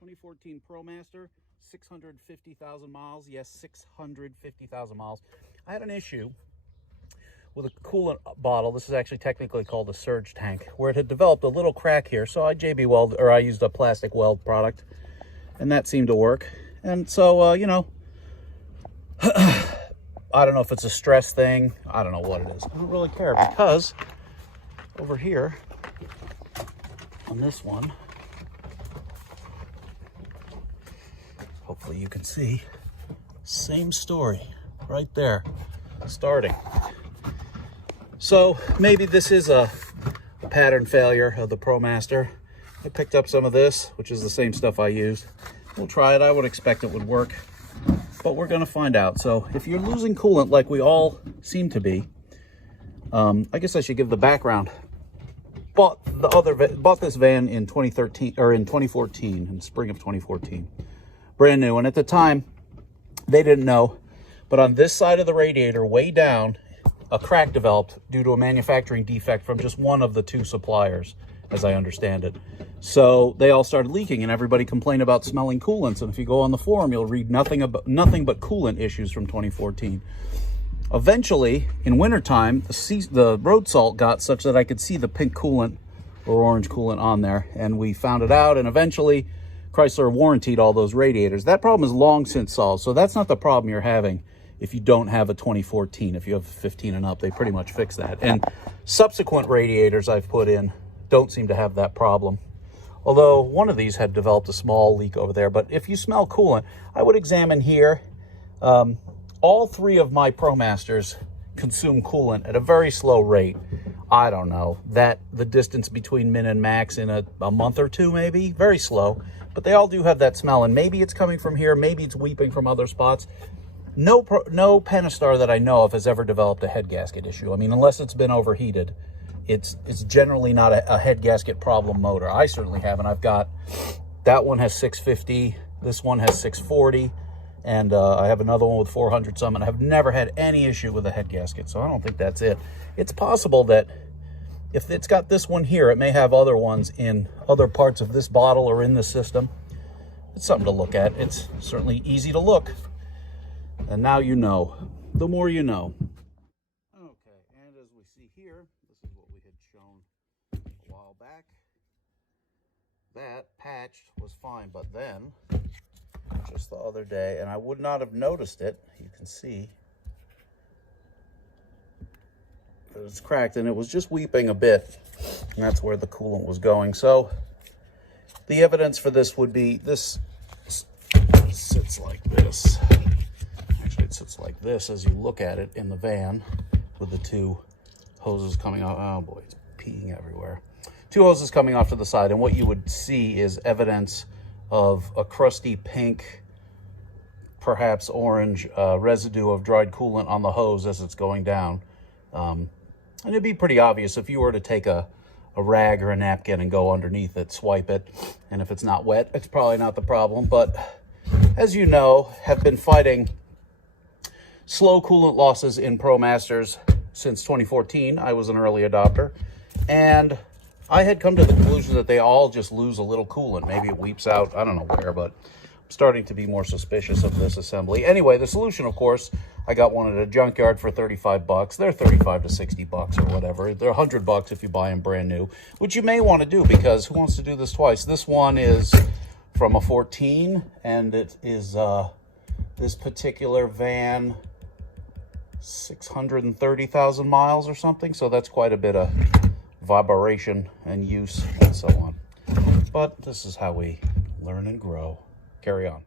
2014 Promaster, 650,000 miles. Yes, 650,000 miles. I had an issue with a coolant bottle. This is actually technically called a surge tank, where it had developed a little crack here. So I I used a plastic weld product, and that seemed to work. And so, you know, I don't know if it's a stress thing. I don't know what it is. I don't really care, because over here on this one, hopefully you can see, same story right there, starting. So maybe this is a pattern failure of the Promaster. I picked up some of this, which is the same stuff I used. We'll try it. I would expect it would work, but we're going to find out. So if you're losing coolant like we all seem to be, I guess I should give the background. Bought this van in 2013 or in 2014, in spring of 2014, brand new. And at the time, they didn't know, but on this side of the radiator, way down, a crack developed due to a manufacturing defect from just one of the two suppliers, as I understand it. So they all started leaking, and everybody complained about smelling coolants. And if you go on the forum, you'll read nothing but coolant issues from 2014. Eventually, in wintertime, the road salt got such that I could see the pink coolant or orange coolant on there, and we found it out, and eventually Chrysler warrantied all those radiators. That problem is long since solved, so that's not the problem you're having if you don't have a 2014. If you have 15 and up, they pretty much fix that. And subsequent radiators I've put in don't seem to have that problem. Although one of these had developed a small leak over there. But if you smell coolant, I would examine here. All three of my Promasters consume coolant at a very slow rate. I don't know, the distance between min and max in a month or two, maybe. Very slow. But they all do have that smell, and maybe it's coming from here, maybe it's weeping from other spots. No Pentastar that I know of has ever developed a head gasket issue. I mean, unless it's been overheated, it's generally not a head gasket problem motor. I certainly haven't. I've got, that one has 650, this one has 640, and I have another one with 400 some, and I've never had any issue with a head gasket, so I don't think that's it. It's possible that if it's got this one here, it may have other ones in other parts of this bottle or in the system. It's something to look at. It's certainly easy to look. And now you know. The more you know. Okay, and as we see here, this is what we had shown a while back. That patch was fine, but then, just the other day, and I would not have noticed it, you can see, it was cracked, and it was just weeping a bit, and that's where the coolant was going. So the evidence for this would be, this sits like this. Actually, it sits like this as you look at it in the van, with the two hoses coming out. Oh boy, it's peeing everywhere. Two hoses coming off to the side, and what you would see is evidence of a crusty pink, perhaps orange residue of dried coolant on the hose as it's going down. And it'd be pretty obvious if you were to take a rag or a napkin and go underneath it, swipe it, and if it's not wet, it's probably not the problem. But as you know, have been fighting slow coolant losses in Promasters since 2014. I was an early adopter, and I had come to the conclusion that they all just lose a little coolant. Maybe it weeps out, I don't know where, but I'm starting to be more suspicious of this assembly. Anyway, the solution, of course, I got one at a junkyard for 35 bucks. They're 35 to 60 bucks or whatever. They're 100 bucks if you buy them brand new, which you may want to do, because who wants to do this twice? This one is from a 14, and it is this particular van, 630,000 miles or something. So that's quite a bit of vibration and use and so on. But this is how we learn and grow. Carry on.